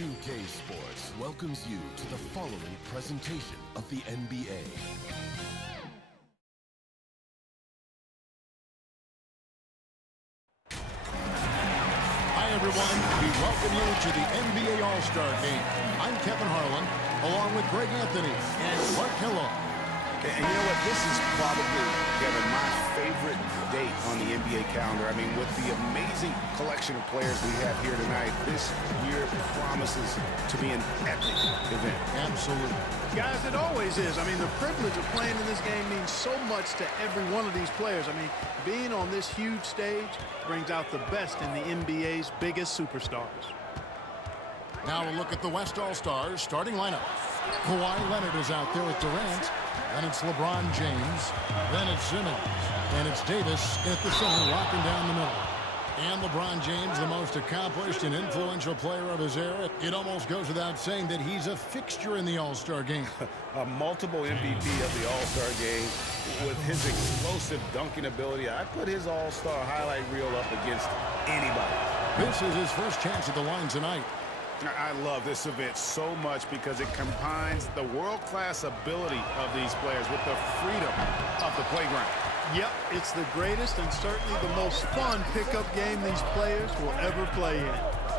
2K Sports welcomes you to the following presentation of the NBA. Hi everyone, we welcome you to the NBA All-Star Game. I'm Kevin Harlan, along with Greg Anthony and Mark Kellogg. And you know what? This is probably, Kevin, my favorite date on the NBA calendar. I mean, with the amazing collection of players we have here tonight, this year promises to be an epic event. Absolutely. Guys, it always is. I mean, the privilege of playing in this game means so much to every one of these players. I mean, being on this huge stage brings out the best in the NBA's biggest superstars. Now a look at the West All-Stars starting lineup. Kawhi Leonard is out there with Durant. Then it's LeBron James. Then it's Simmons. And it's Davis at the center, rocking down the middle. And LeBron James, the most accomplished and influential player of his era. It almost goes without saying that he's a fixture in the All-Star game. A multiple MVP of the All-Star game. With his explosive dunking ability, I put his All-Star highlight reel up against anybody. This is his first chance at the line tonight. I love this event so much because it combines the world-class ability of these players with the freedom of the playground. Yep, it's the greatest and certainly the most fun pickup game these players will ever play in.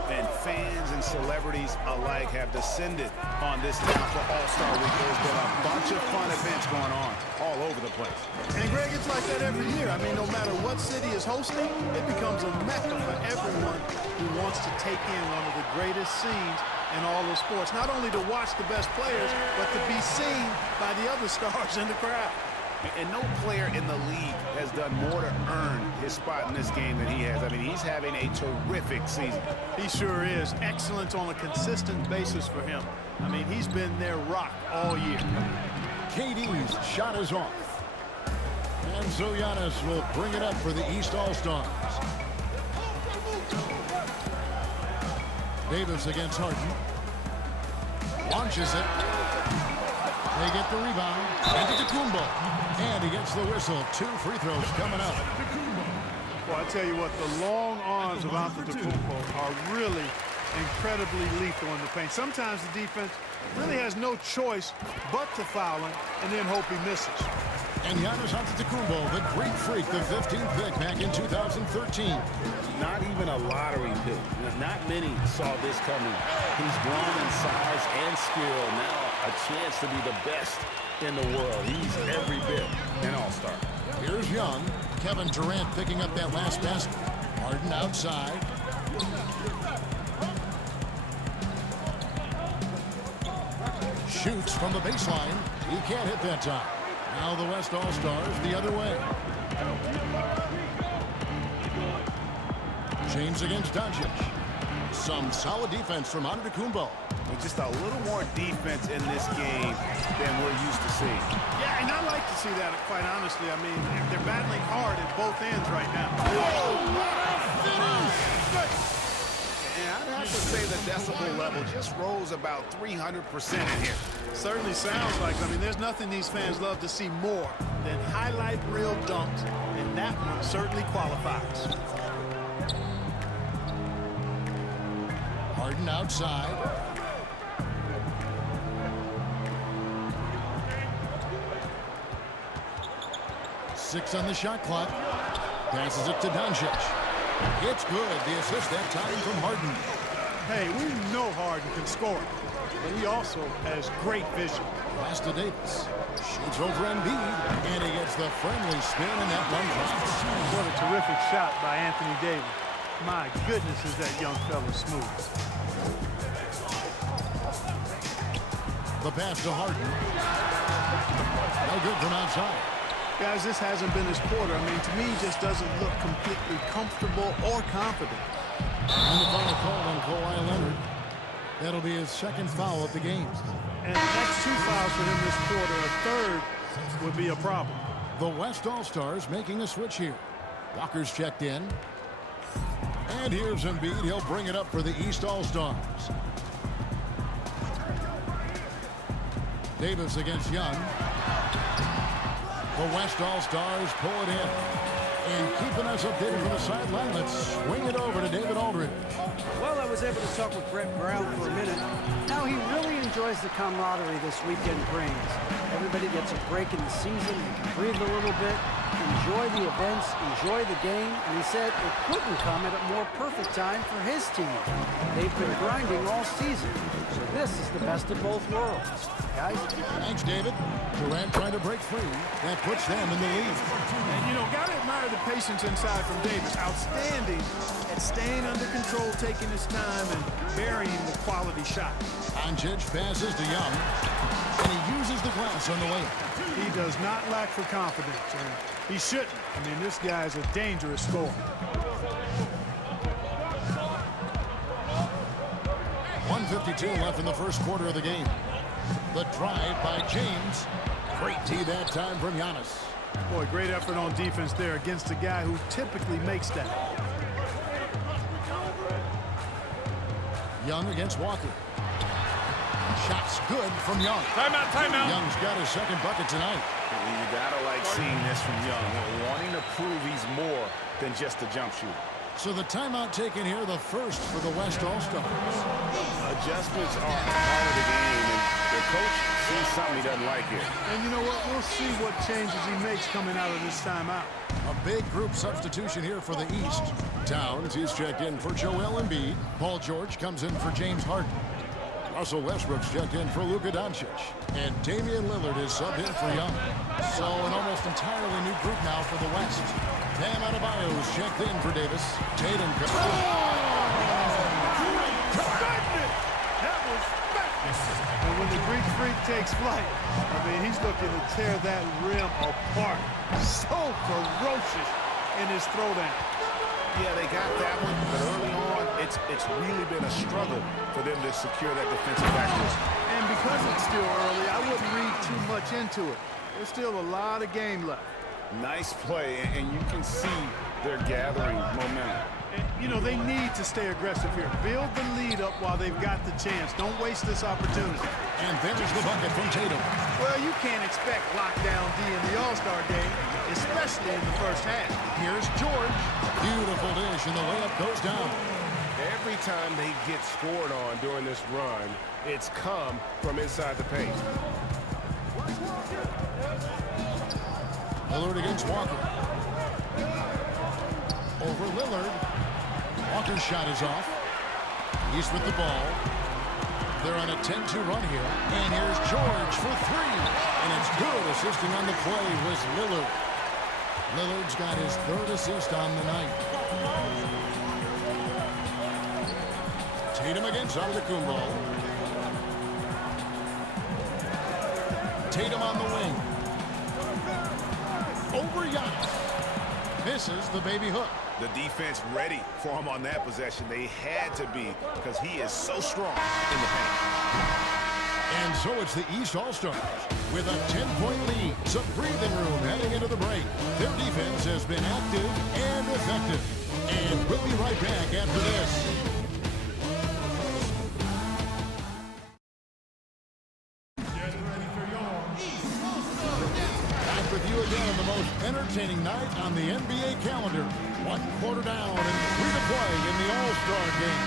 And fans and celebrities alike have descended on this town for All-Star Week. There's been a bunch of fun events going on all over the place. And, Greg, it's like that every year. I mean, no matter what city is hosting, it becomes a mecca for everyone who wants to take in one of the greatest scenes in all of sports. Not only to watch the best players, but to be seen by the other stars in the crowd. And no player in the league has done more to earn his spot in this game than he has. I mean, he's having a terrific season. He sure is. Excellence on a consistent basis for him. I mean, he's been their rock all year. KD's shot is off. And so Giannis will bring it up for the East All-Stars. Davis against Harden. Launches it. They get the rebound. Antetokounmpo. And he gets the whistle. 2 free throws coming up. Well, I tell you what, the long arms of Antetokounmpo are really incredibly lethal in the paint. Sometimes the defense really has no choice but to foul him and then hope he misses. And Giannis Antetokounmpo, the Greek Freak, the 15th pick back in 2013. Not even a lottery pick. Not many saw this coming. He's grown in size and skill. Now a chance to be the best in the world. He's every bit an all-star. Here's Young. Kevin Durant picking up that last basket. Harden outside. Shoots from the baseline. He can't hit that time. Now the West All-Stars the other way. James against Doncic. Some solid defense from Antetokounmpo. With just a little more defense in this game than we're used to seeing. Yeah, and I like to see that, quite honestly. I mean, they're battling hard at both ends right now. And I'd have to say the decibel level just rose about 300% in here. Certainly sounds like, I mean, there's nothing these fans love to see more than highlight reel dunks, and that one certainly qualifies. Harden outside. Six on the shot clock. Passes it to Doncic. It's good. The assist that time from Harden. Hey, we know Harden can score, but he also has great vision. Pass to Davis. Shoots over Embiid, and he gets the friendly spin, and that one drops. What a terrific shot by Anthony Davis. My goodness, is that young fella smooth. The pass to Harden. No good from outside. Guys, this hasn't been his quarter. I mean, to me, he just doesn't look completely comfortable or confident. And the final call on Kawhi Leonard. That'll be his second foul of the game. And the next 2 fouls for him this quarter, a third would be a problem. The West All-Stars making a switch here. Walker's checked in. And here's Embiid. He'll bring it up for the East All-Stars. Davis against Young. The West All-Stars pull it in. And keeping us updated from the sideline, let's swing it over to David Aldridge. Well, I was able to talk with Brett Brown for a minute. Now he really enjoys the camaraderie this weekend brings. Everybody gets a break in the season. They can breathe a little bit, enjoy the events, enjoy the game. And he said it couldn't come at a more perfect time for his team. They've been grinding all season, so this is the best of both worlds. Guys? Thanks, David. Durant trying to break free. That puts them in the lead. And, you know, got to admire the patience inside from Davis. Outstanding at staying under control, taking his time, and burying the quality shot. Doncic passes to Young, and he uses the glass on the way. He does not lack for confidence, and he shouldn't. I mean, this guy's a dangerous scorer. 1:52 left in the first quarter of the game. The drive by James. Great D that time from Giannis. Boy, great effort on defense there against a guy who typically makes that. Young against Walker. Shots good from Young. Timeout, timeout. Young's got his second bucket tonight. You gotta like seeing this from Young, wanting to prove he's more than just a jump shooter. So the timeout taken here, the first for the West All-Stars. Adjustments are a part of the game, and the coach sees something he doesn't like here. And you know what? We'll see what changes he makes coming out of this timeout. A big group substitution here for the East. Towns is checked in for Joel Embiid. Paul George comes in for James Harden. Russell Westbrook's checked in for Luka Doncic. And Damian Lillard is subbed in for Young. So an almost entirely new group now for the West. Bam Adebayo's checked in for Davis. Tatum comes. And when the Greek Freak takes flight, I mean, he's looking to tear that rim apart. So ferocious in his throwdown. Yeah, they got that one, but early on, it's really been a struggle for them to secure that defensive backcourt. And because it's still early, I wouldn't read too much into it. There's still a lot of game left. Nice play, and you can see they're gathering momentum. And, you know, they need to stay aggressive here. Build the lead up while they've got the chance. Don't waste this opportunity. And there's the bucket from Tatum. Well, you can't expect lockdown D in the All-Star game, especially in the first half. Here's George. Beautiful dish, and the layup goes down. Every time they get scored on during this run, it's come from inside the paint. Lillard against Walker. Over Lillard. Walker's shot is off. He's with the ball. They're on a 10-2 run here. And here's George for three. And it's good. Assisting on the play was Lillard. Lillard's got his third assist on the night. Tatum against Antetokounmpo. Tatum on the wing. Over Giannis. Misses the baby hook. The defense ready for him on that possession. They had to be, because he is so strong in the paint. And so it's the East All-Stars with a 10-point lead. Some breathing room heading into the break. Their defense has been active and effective. And we'll be right back after this. Back with you again on the most entertaining night on the NBA calendar. 1 quarter down and 3 to play in the All-Star game.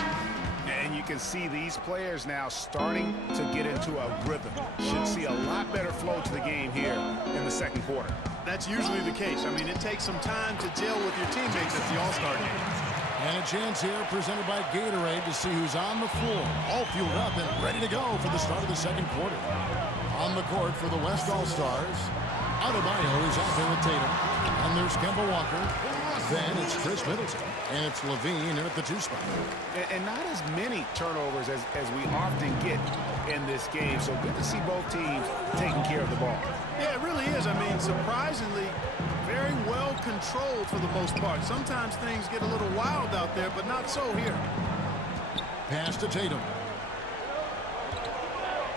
And you can see these players now starting to get into a rhythm. Should see a lot better flow to the game here in the second quarter. That's usually the case. I mean, it takes some time to gel with your teammates at the All-Star game. And a chance here presented by Gatorade to see who's on the floor. All fueled up and ready to go for the start of the second quarter. On the court for the West All-Stars, Adebayo is out there with Tatum. And there's Kemba Walker. Then it's Chris Middleton. And it's Levine in at the 2 spot. And not as many turnovers as we often get in this game. So good to see both teams taking care of the ball. Yeah, it really is. I mean, surprisingly, very well controlled for the most part. Sometimes things get a little wild out there, but not so here. Pass to Tatum.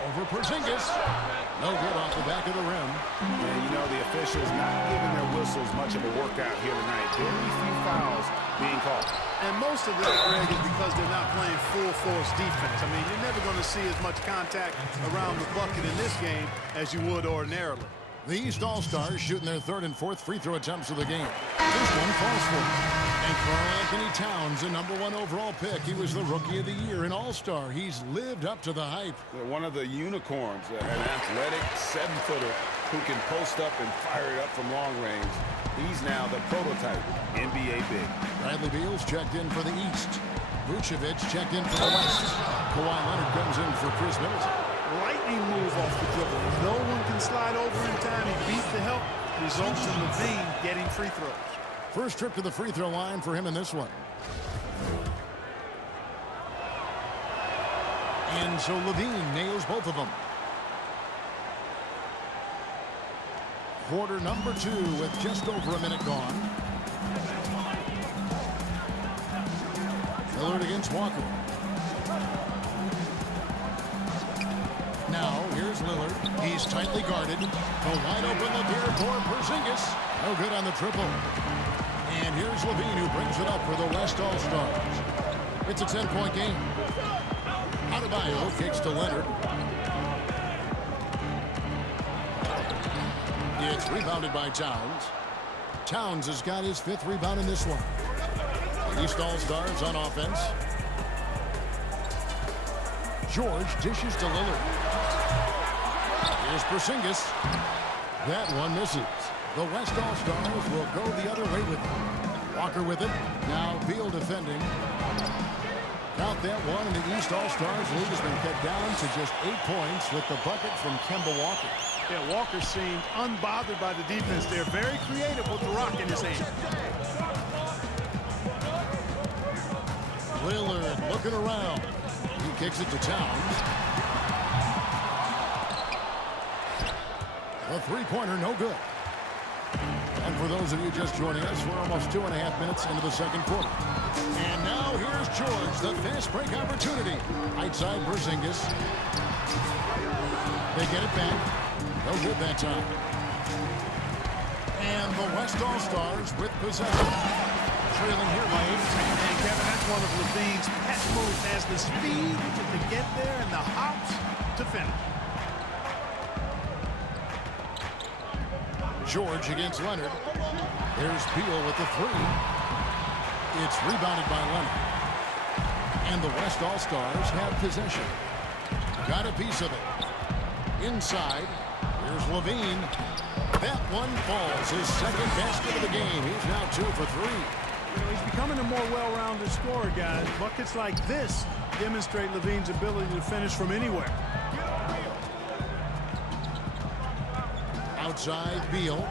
Over Porzingis. No good off the back of the rim. And you know the officials not giving their whistles much of a workout here tonight. Very few fouls being called. And most of that, Greg, is because they're not playing full-force defense. I mean, you're never going to see as much contact around the bucket in this game as you would ordinarily. The East All-Stars shooting their third and fourth free throw attempts of the game. This one falls for him. And Karl-Anthony Towns, the #1 overall pick. He was the Rookie of the Year and All-Star. He's lived up to the hype. One of the unicorns, an athletic 7-footer who can post up and fire it up from long range. He's now the prototype NBA big. Bradley Beal's checked in for the East. Vucevic checked in for the West. Kawhi Leonard comes in for Chris Middleton. Lightning move off the dribble. If no one can slide over in time, he beats the help. Results in Levine getting free throws. First trip to the free throw line for him in this one. And so Levine nails both of them. Quarter number 2 with just over a minute gone. Lillard against Walker. Now, here's Lillard. He's tightly guarded. A wide open look here for Porzingis. No good on the triple. And here's Levine who brings it up for the West All-Stars. It's a 10-point game. Adebayo kicks to Leonard. It's rebounded by Towns. Towns has got his 5th rebound in this one. The East All-Stars on offense. George dishes to Lillard. Here's Porzingis. That one misses. The West All-Stars will go the other way with it. Walker with it. Now Beal defending. Count that one, and the East All-Stars lead has been cut down to just 8 points with the bucket from Kemba Walker. Yeah, Walker seemed unbothered by the defense. They're very creative with the rock in his hand. Lillard looking around. He kicks it to Towns. A three-pointer, no good. And for those of you just joining us, we're almost 2.5 minutes into the second quarter. And now here's George, the fast break opportunity. Right side, Porzingis. They get it back. No good that time. And the West All-Stars with possession. Trailing here by 8. And Kevin, that's one of Levine's pet moves. Has the speed to get there and the hops to finish. George against Leonard. There's Beal with the 3. It's rebounded by Leonard. And the West All-Stars have possession. Got a piece of it. Inside. Here's Levine. That one falls. His second basket of the game. He's now 2 for 3. You know, he's becoming a more well-rounded scorer, guys. Buckets like this demonstrate Levine's ability to finish from anywhere. Outside, Beal.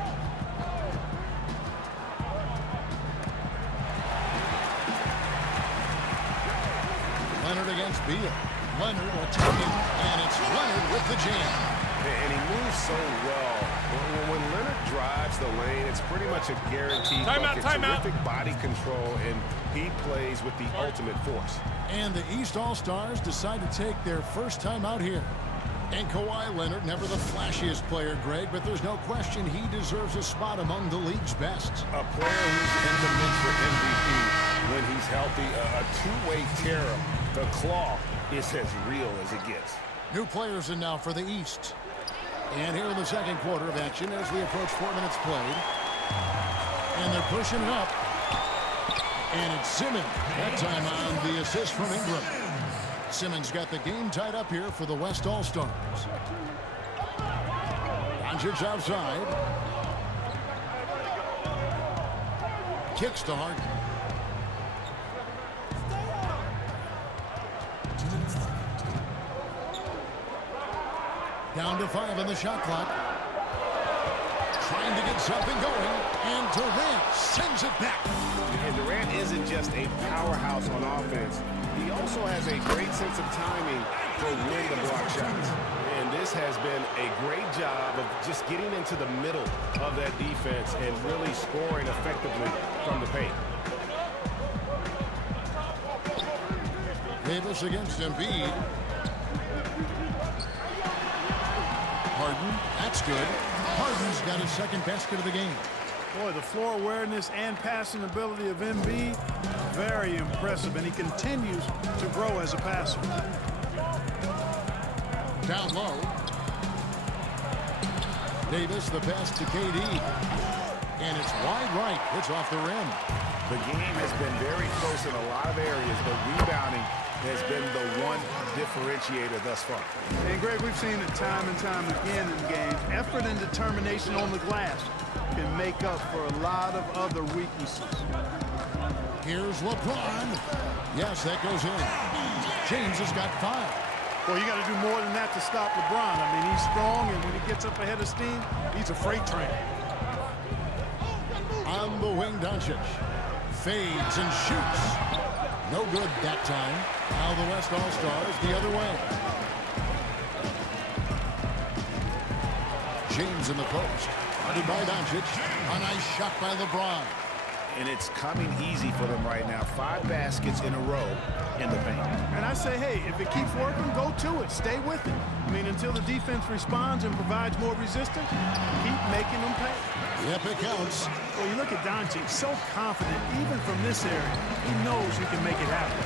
Leonard against Beal. Leonard attacking, and it's Leonard with the jam. And he moves so well. When Leonard drives the lane, it's pretty much a guaranteed bucket. Terrific body control, and he plays with the ultimate force. And the East All-Stars decide to take their first time out here. And Kawhi Leonard, never the flashiest player, Greg, but there's no question he deserves a spot among the league's best. A player who's in the mix for MVP when he's healthy. A two-way terror. The claw is as real as it gets. New players in now for the East. And here in the second quarter of action as we approach 4 minutes played. And they're pushing it up. And it's Simmons. That time on the assist from Ingram. Simmons got the game tied up here for the West All-Stars. Doncic outside. Kicks to Harden. Down to 5 on the shot clock. Trying to get something going. And Durant sends it back. And Durant isn't just a powerhouse on offense. He also has a great sense of timing for when to block shots. And this has been a great job of just getting into the middle of that defense and really scoring effectively from the paint. Davis against Embiid. Harden, that's good. Harden's got his second basket of the game. Boy, the floor awareness and passing ability of Embiid, very impressive, and he continues to grow as a passer. Down low. Davis, the pass to KD. And it's wide right. It's off the rim. The game has been very close in a lot of areas, but rebounding has been the one differentiator thus far. And, Greg, we've seen it time and time again in games. Effort and determination on the glass can make up for a lot of other weaknesses. Here's LeBron. Yes, that goes in. James has got 5. Well, you got to do more than that to stop LeBron. I mean, he's strong, and when he gets up ahead of steam, he's a freight train. On the wing, Doncic. Fades and shoots. No good that time. Now the West All-Stars the other way. James in the post. Guarded by Doncic. A nice shot by LeBron. And it's coming easy for them right now. 5 baskets in a row in the paint. And I say, hey, if it keeps working, go to it. Stay with it. I mean, until the defense responds and provides more resistance, keep making them pay. Yep, it counts. Well, you look at Doncic, so confident, even from this area. He knows he can make it happen.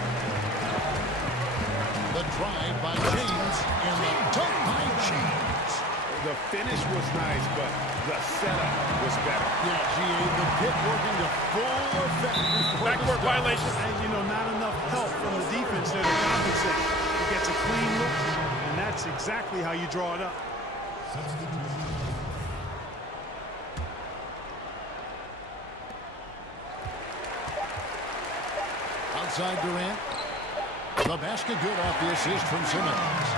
The drive by James and the dunk by James. The finish was nice, but the setup was better. Yeah, GA, the pick working to full effect. Backcourt violation. And, you know, not enough help from the defense there to compensate. He gets a clean look, and that's exactly how you draw it up. Outside Durant. The basket good off the assist from Simmons.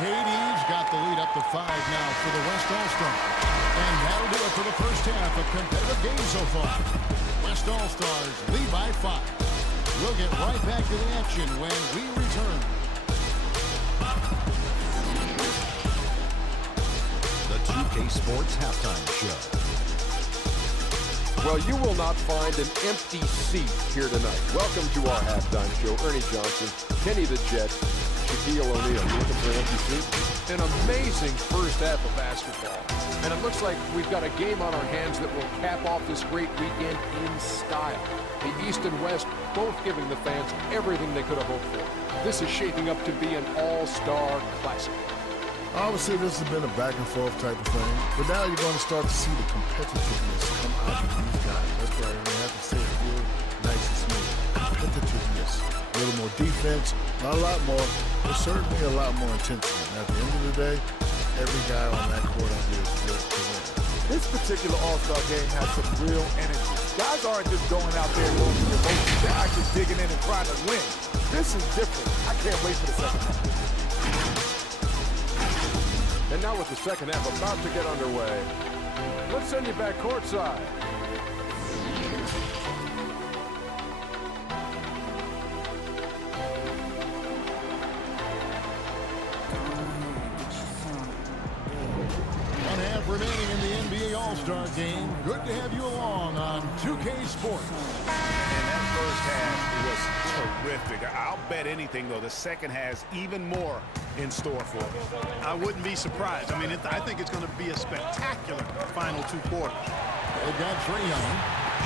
KD's got the lead up to 5 now for the West All-Stars. And that'll do it for the first half of competitive games so far. West All-Stars lead by 5. We'll get right back to the action when we return. The 2K Sports Halftime Show. Well, you will not find an empty seat here tonight. Welcome to our halftime show. Ernie Johnson, Kenny the Jet, Shaquille O'Neal. Looking for an empty seat? An amazing first half of basketball. And it looks like we've got a game on our hands that will cap off this great weekend in style. The East and West both giving the fans everything they could have hoped for. This is shaping up to be an all-star classic. Obviously, this has been a back-and-forth type of thing, but now you're going to start to see the competitiveness come out of these guys. That's right, we have to say it real nice and smooth. Competitiveness. A little more defense, not a lot more, but certainly a lot more intensity. And at the end of the day, every guy on that court out there is built to win. This particular All-Star game has some real energy. Guys aren't just going out there going through emotions. They're actually digging in and trying to win. This is different. I can't wait for the second half. And now with the second half about to get underway, let's send you back courtside. One half remaining in the NBA All-Star game. Good to have you along on 2K Sports. And that first half was terrific. I'll bet anything, though, the second has even more in store for them. I wouldn't be surprised. I mean, I think it's going to be a spectacular final 2 quarters. They've got Trae Young,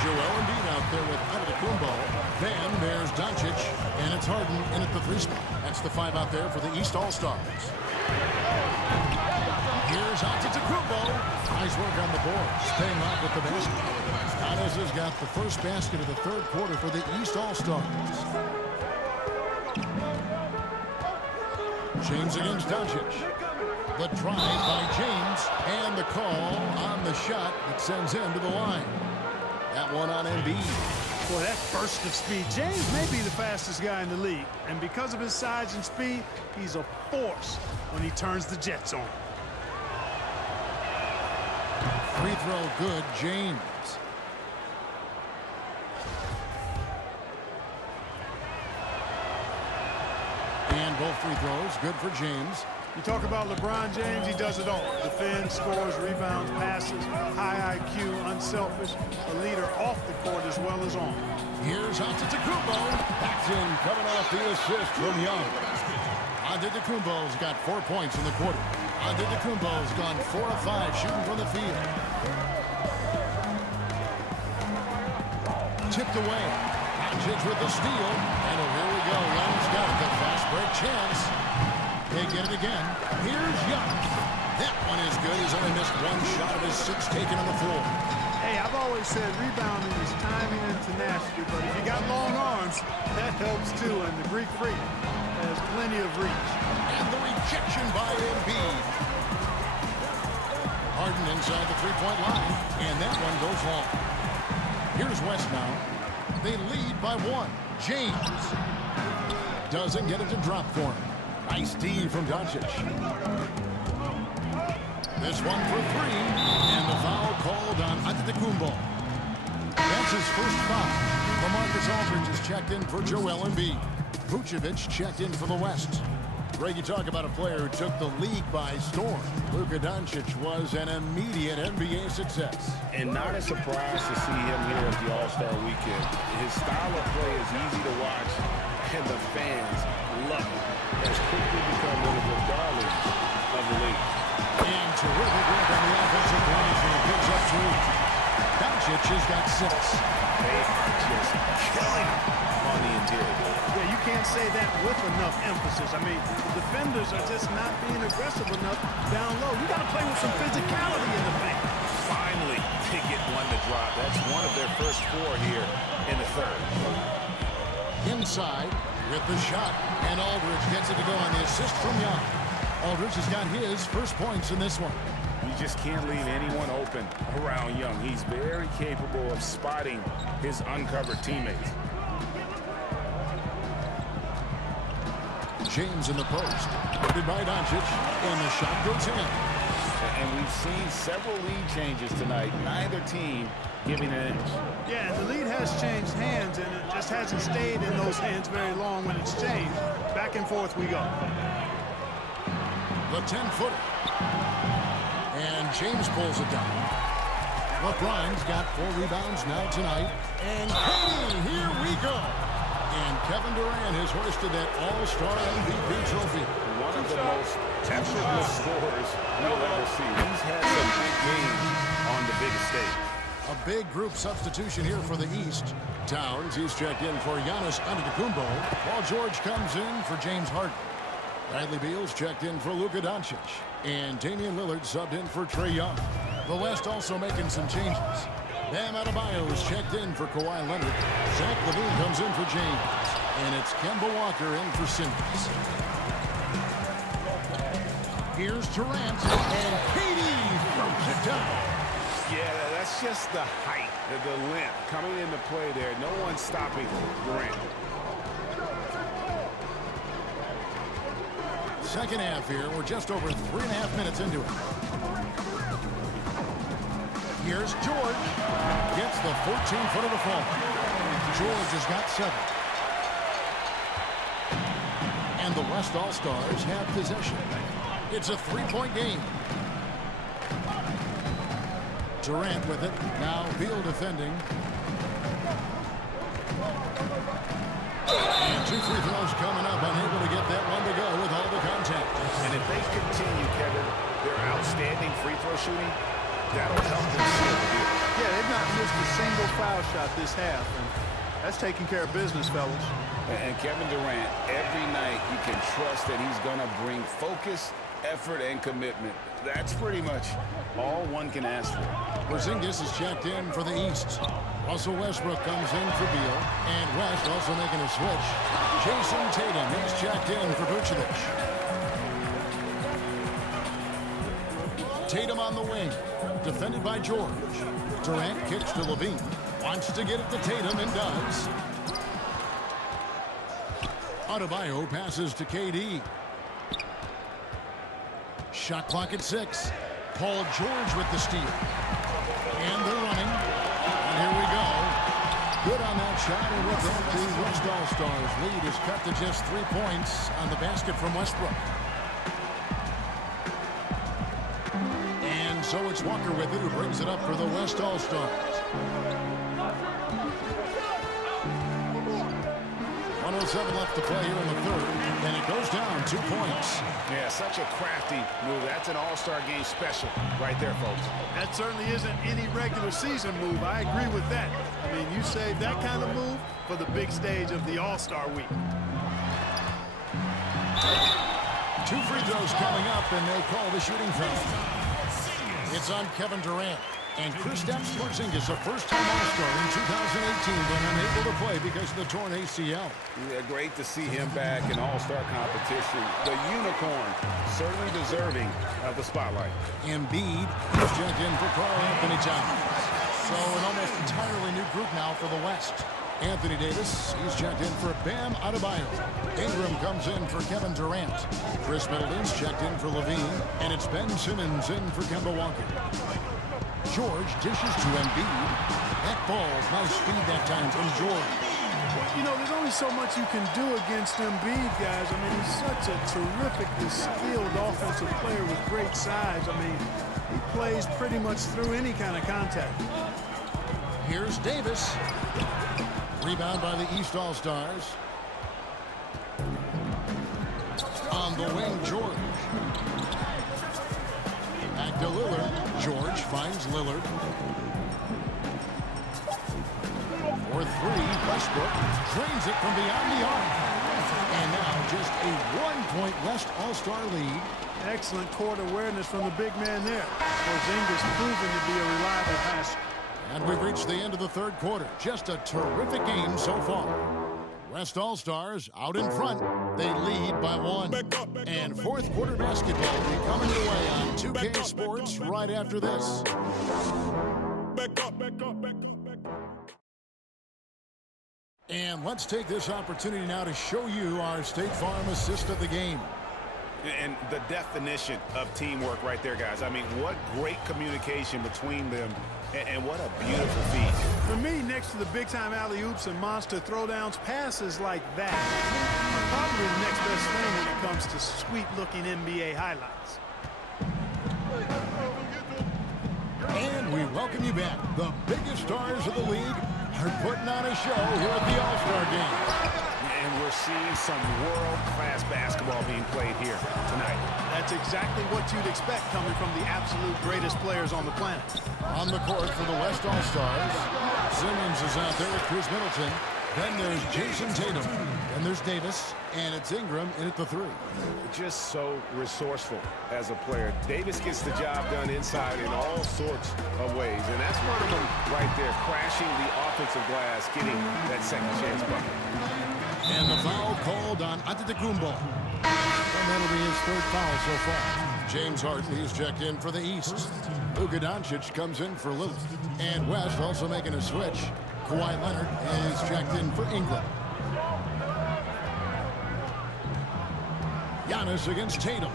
Joel Embiid out there with Antetokounmpo. Then there's Doncic, and it's Harden in at the 3 spot. That's the 5 out there for the East All-Stars. Here's Antetokounmpo. Nice work on the boards, paying off with the basket. Giannis has got the first basket of the 3rd quarter for the East All-Stars. James against Doncic. The drive by James, and the call on the shot that sends him to the line. That one on Embiid. Boy, that burst of speed. James may be the fastest guy in the league, and because of his size and speed, he's a force when he turns the Jets on. Free throw good, James. And both free throws good for James. You talk about LeBron James, he does it all. Defends, scores, rebounds, passes, high IQ, unselfish, a leader off the court as well as on. Here's Antetokounmpo. Backed in, coming off the assist from Young. Antetokounmpo's got 4 points in the quarter. Antetokounmpo's gone 4 of 5 shooting from the field. Tipped away. Doncic with the steal. And here we go. Young's got the fast break chance. They get it again. Here's Young. That one is good. He's only missed one shot of his 6 taken on the floor. Hey, I've always said rebounding is timing and tenacity, but if you got long arms, that helps too, and the Greek Freak has plenty of reach. And the rejection by Embiid. Harden inside the three-point line, and that one goes long. Here's West now. They lead by 1. James doesn't get it to drop for him. Nice D from Doncic. This one for 3, and the foul called on Antetokounmpo. That's his first foul. LaMarcus Aldridge is checked in for Joel Embiid. Vucevic checked in for the West. Greg, you talk about a player who took the league by storm. Luka Doncic was an immediate NBA success. And not a surprise to see him here at the All-Star Weekend. His style of play is easy to watch, and the fans love it. Has quickly become one of the darlings of the league. And terrific work on the offensive glass, and he picks up 2. Doncic has got 6. They are just killing him on the interior. Yeah, you can't say that with enough emphasis. I mean, the defenders are just not being aggressive enough down low. You got to play with some physicality in the paint. Finally, they get one to drop. That's one of their first 4 here in the third. Inside with the shot, and Aldridge gets it to go on the assist from Young. Aldridge has got his first points in this one. You just can't leave anyone open around Young. He's very capable of spotting his uncovered teammates. James in the post. Guarded by Doncic, and the shot goes in. And we've seen several lead changes tonight. Neither team giving an edge. Yeah, and the lead has changed hands, and it just hasn't stayed in those hands very long when it's changed. Back and forth we go. The 10-footer. And James pulls it down. LeBron's got 4 rebounds now tonight. And Katie, here we go. And Kevin Durant has hoisted that All-Star MVP trophy. One of the most effortless scorers you'll ever see. He's had some big games on the biggest stage. A big group substitution here for the East. Towns, he's checked in for Giannis Antetokounmpo, while George comes in for James Harden. Bradley Beal's checked in for Luka Doncic, and Damian Lillard subbed in for Trae Young. The West also making some changes. Bam Adebayo is checked in for Kawhi Leonard. Zach LaVine comes in for James, and it's Kemba Walker in for Simmons. Here's Durant, and Katie throws it down. Yeah, that's just the height, the length coming into play there. No one's stopping Durant. Second half here. We're just over 3.5 minutes into it. Here's George. Gets the 14-footer to fall. George has got 7. And the West All-Stars have possession. It's a 3-point game. Durant with it. Now Beal defending. And 2 free throws coming up. Unable to get that one to go with all the contact. And if they continue, Kevin, their outstanding free throw shooting, that'll help them seal the deal. Yeah, they've not missed a single foul shot this half, and that's taking care of business, fellas. And Kevin Durant, every night you can trust that he's going to bring focus, effort, and commitment. That's pretty much all one can ask for. Porzingis is checked in for the East. Russell Westbrook comes in for Beal, and West also making a switch. Jason Tatum is checked in for Vucevic. Tatum on the wing, defended by George. Durant kicks to LaVine, wants to get it to Tatum and does. Adebayo passes to KD. Shot clock at 6. Paul George with the steal. And they're running. And here we go. Good on that shot, and with that, the West All-Stars lead is cut to just 3 points on the basket from Westbrook. And so it's Walker with it, who brings it up for the West All-Stars. 107 left to play here in the third, and it goes down 2 points. Yeah, such a crafty move. That's an all-star game special right there, folks. That certainly isn't any regular season move. I agree with that. I mean, you save that kind of move for the big stage of the All-Star week. 2 free throw's coming up, and they call the shooting foul. It's on Kevin Durant. And Kristaps Porzingis, a first-time All-Star in 2018, but unable to play because of the torn ACL. Yeah, great to see him back in All-Star competition. The unicorn, certainly deserving of the spotlight. Embiid is checked in for Karl Anthony Towns. So an almost entirely new group now for the West. Anthony Davis, he's checked in for Bam Adebayo. Ingram comes in for Kevin Durant. Chris Middleton's checked in for Levine. And it's Ben Simmons in for Kemba Walker. George dishes to Embiid. That ball's nice speed that time from George. You know, there's only so much you can do against Embiid, guys. I mean, he's such a terrifically skilled offensive player with great size. I mean, he plays pretty much through any kind of contact. Here's Davis. Rebound by the East All-Stars. On the wing, George. Back to Lillard. George finds Lillard. For three, Westbrook drains it from beyond the arc. And now just a 1-point West All-Star lead. Excellent court awareness from the big man there. Porzingis proven to be a reliable passer. And we've reached the end of the third quarter. Just a terrific game so far. West All-Stars out in front. They lead by 1. And fourth quarter basketball will be coming your way on 2K Sports right after this. And let's take this opportunity now to show you our State Farm assist of the game. And the definition of teamwork right there, guys. I mean, what great communication between them, and what a beautiful feat. For me, next to the big-time alley-oops and monster throwdowns, passes like that are probably the next best thing when it comes to sweet-looking NBA highlights. And we welcome you back. The biggest stars of the league are putting on a show here at the All-Star Game. And we're seeing some world-class basketball being played here tonight. That's exactly what you'd expect coming from the absolute greatest players on the planet. On the court for the West All-Stars, Simmons is out there with Chris Middleton. Then there's Jason Tatum. Then there's Davis. And it's Ingram in at the 3. Just so resourceful as a player. Davis gets the job done inside in all sorts of ways. And that's one of them right there, crashing the offensive glass, getting that second chance bucket. And the foul called on Antetokounmpo. And that'll be his third foul so far. James Harden is checked in for the East. Luka Doncic comes in for Lillard. And West also making a switch. Kawhi Leonard is checked in for Ingram. Giannis against Tatum.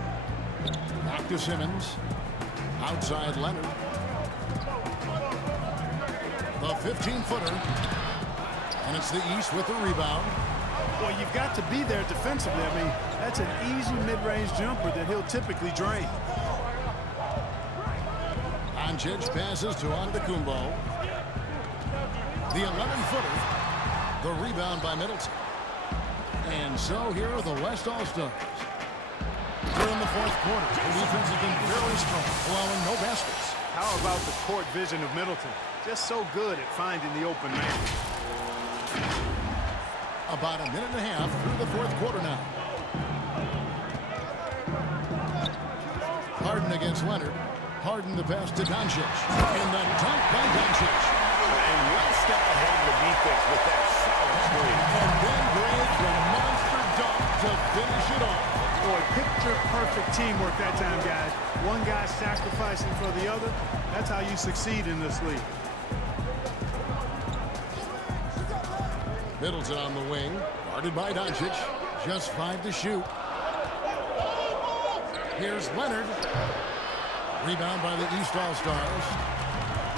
Back to Simmons. Outside Leonard. The 15-footer. And it's the East with the rebound. Well, you've got to be there defensively. I mean, that's an easy mid-range jumper that he'll typically drain. Doncic passes to Antetokounmpo. The 11-footer. The rebound by Middleton. And so here are the West All-Stars. We're in the fourth quarter. The defense has been very strong, allowing no baskets. How about the court vision of Middleton? Just so good at finding the open man. About a minute and a half through the fourth quarter now. Harden against Leonard. Harden the pass to Doncic. And the dunk by Doncic. And one step ahead of the defense with that solid screen. And then grabs the monster dunk to finish it off. Boy, picture-perfect teamwork that time, guys. One guy sacrificing for the other. That's how you succeed in this league. Middleton on the wing, guarded by Doncic. Just 5 to shoot. Here's Leonard. Rebound by the East All-Stars.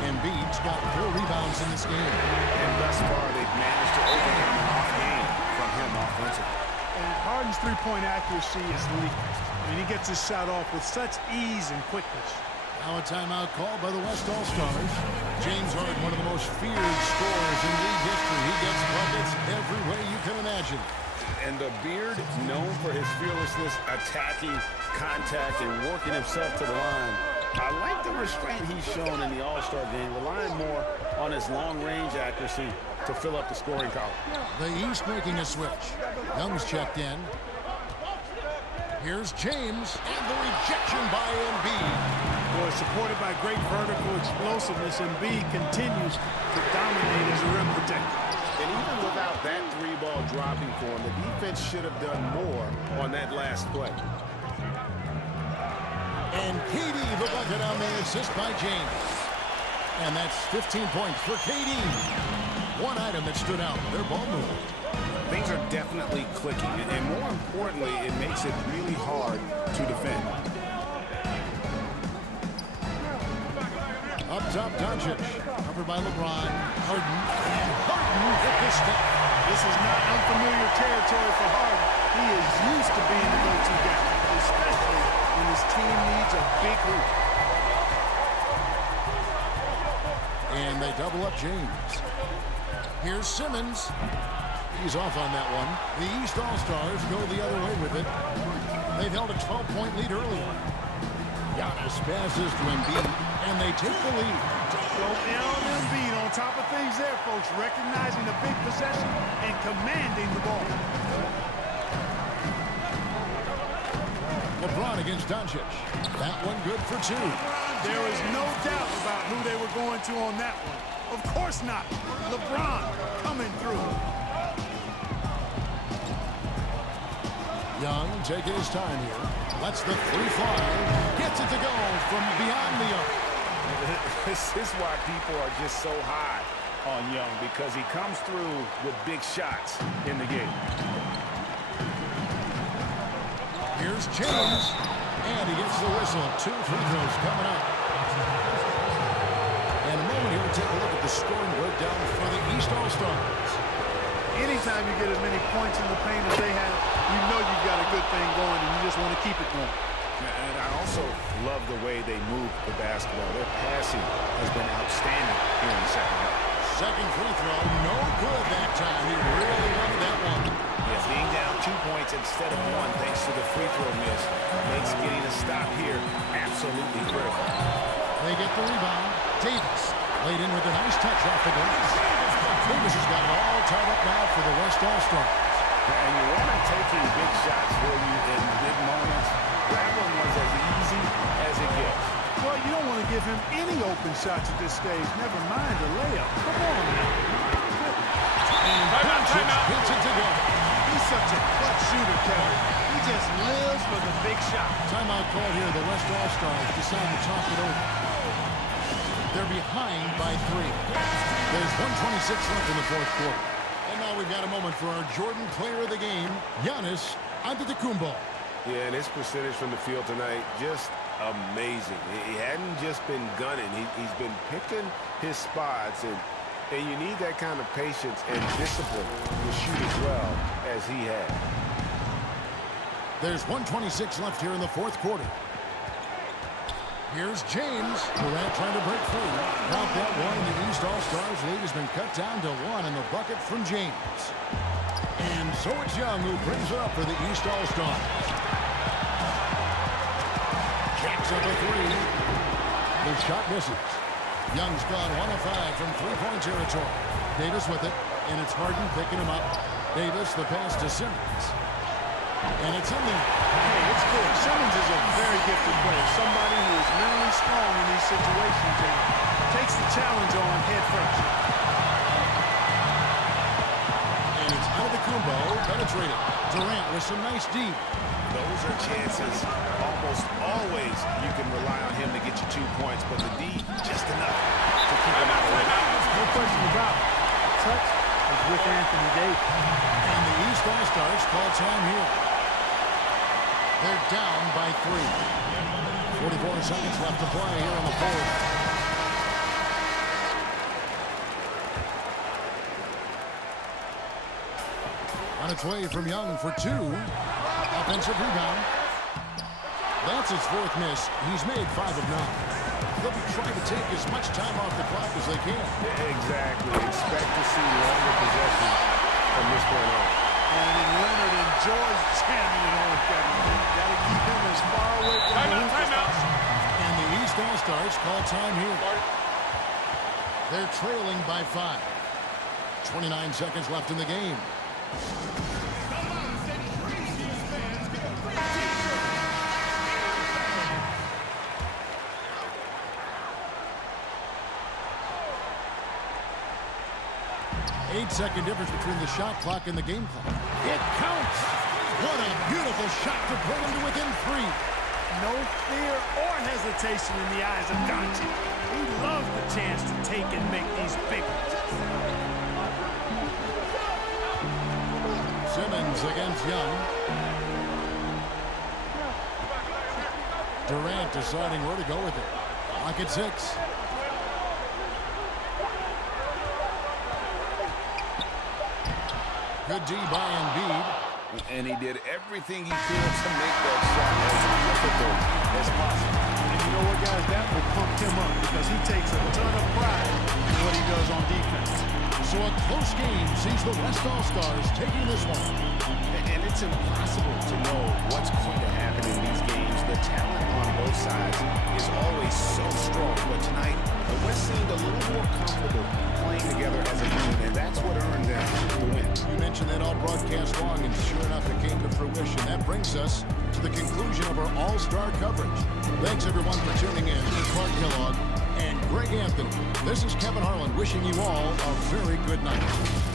Embiid's got 4 rebounds in this game. And thus far, they've managed to overcome an off game from him offensively. And Harden's three-point accuracy is lethal. I mean, he gets his shot off with such ease and quickness. Now a timeout called by the West All-Stars. James Harden, one of the most feared scorers in league history. He gets buckets every way you can imagine. And the beard, known for his fearlessness, attacking, contact, and working himself to the line. I like the restraint he's shown in the All-Star game, relying more on his long-range accuracy to fill up the scoring column. The East making a switch. Young's checked in. Here's James, and the rejection by Embiid. Boy, supported by great vertical explosiveness, Embiid continues to dominate as a rim protector. And even without that three ball dropping for him, the defense should have done more on that last play. And KD the bucket on the assist by James. And that's 15 points for KD. One item that stood out, their ball movement. Things are definitely clicking, and more importantly, it makes it really hard to defend. Up top, Doncic. Covered by LeBron. Harden. And Harden hit this step. This is not unfamiliar territory for Harden. He is used to being the go-to guy, especially when his team needs a big hoop. And they double up James. Here's Simmons. He's off on that one. The East All-Stars go the other way with it. They've held a 12-point lead earlier. Giannis passes to Embiid, and they take the lead. Go on Embiid on top of things there, folks, recognizing the big possession and commanding the ball. LeBron against Doncic. That one good for two. There is no doubt about who they were going to on that one. Of course not. LeBron coming through. Young taking his time here. Lets the three fly. Gets it to go from beyond the arc. This is why people are just so high on Young, because he comes through with big shots in the game. Here's James. And he gets the whistle. 2 free throws coming up. And a moment here to take a look at the scoring breakdown for the East All-Stars. Anytime you get as many points in the paint as they have, you know you've got a good thing going, and you just want to keep it going. And I also love the way they move the basketball. Their passing has been outstanding here in the second half. Second free throw, no good that time. He really wanted that one. Yeah, being down 2 points instead of 1 thanks to the free throw miss makes getting a stop here absolutely critical. They get the rebound. Davis laid in with a nice touch off the glass. Davis has got it all tied up now for the West All-Stars. And you want him taking big shots for you in big moments. Grabbing was as easy as it gets. Well, you don't want to give him any open shots at this stage. Never mind a layup. Come on now. And Doncic hits it to go. He's such a clutch shooter, Kevin. He just lives for the big shot. Timeout call here. The West All-Stars decide to talk it over. They're behind by 3. There's 1:26 left in the fourth quarter. And now we've got a moment for our Jordan player of the game, Giannis Antetokounmpo. Yeah, and his percentage from the field tonight, just amazing. He hadn't just been gunning. He's been picking his spots, and you need that kind of patience and discipline to shoot as well as he had. There's 1:26 left here in the fourth quarter. Here's James. Durant trying to break through. Count that one. The East All-Stars lead has been cut down to 1 in the bucket from James. And so it's Young who brings it up for the East All-Stars. Jacks up a 3. His shot misses. Young's gone 1 of 5 from three-point territory. Davis with it, and it's Harden picking him up. Davis, the pass to Simmons. And it's in there. Hey, it's good. Simmons is a very gifted player. Somebody who is mentally strong in these situations and takes the challenge on head first. And it's Antetokounmpo penetrated. Durant with some nice deep. Those are chances almost always you can rely on him to get you 2 points, but the D, just enough to keep him out of the way. No question about it. Touch is with Anthony Davis. And the East All-Stars call time here. They're down by 3. 44 seconds left to play here in the fourth. On its way from Young for 2. Offensive rebound. That's his 4th miss. He's made 5 of 9. They'll be trying to take as much time off the clock as they can. Exactly. Expect to see longer possessions from this point on. And Leonard enjoys jamming it on Kevin. Got to keep him as far away from the hoop as possible. And the East All-Stars call time here. They're trailing by 5. 29 seconds left in the game. 8-second difference between the shot clock and the game clock. It counts. What a beautiful shot to pull him to within 3. No fear or hesitation in the eyes of Giannis. He loves the chance to take and make these big ones. Simmons against Young. Durant deciding where to go with it. Clock at 6. Good D by Embiid. And he did everything he could to make that shot as difficult as possible. And you know what, guys? That will pump him up because he takes a ton of pride in what he does on defense. So a close game sees the West All-Stars taking this one. And it's impossible to know what's going to happen in these games. The talent on both sides is always so strong. But tonight, the West seemed a little more comfortable playing together as a unit, and that's what earned them the win. You mentioned that all broadcast long, and sure enough, it came to fruition. That brings us to the conclusion of our All-Star coverage. Thanks, everyone, for tuning in. For Clark Kellogg and Greg Anthony, this is Kevin Harlan wishing you all a very good night.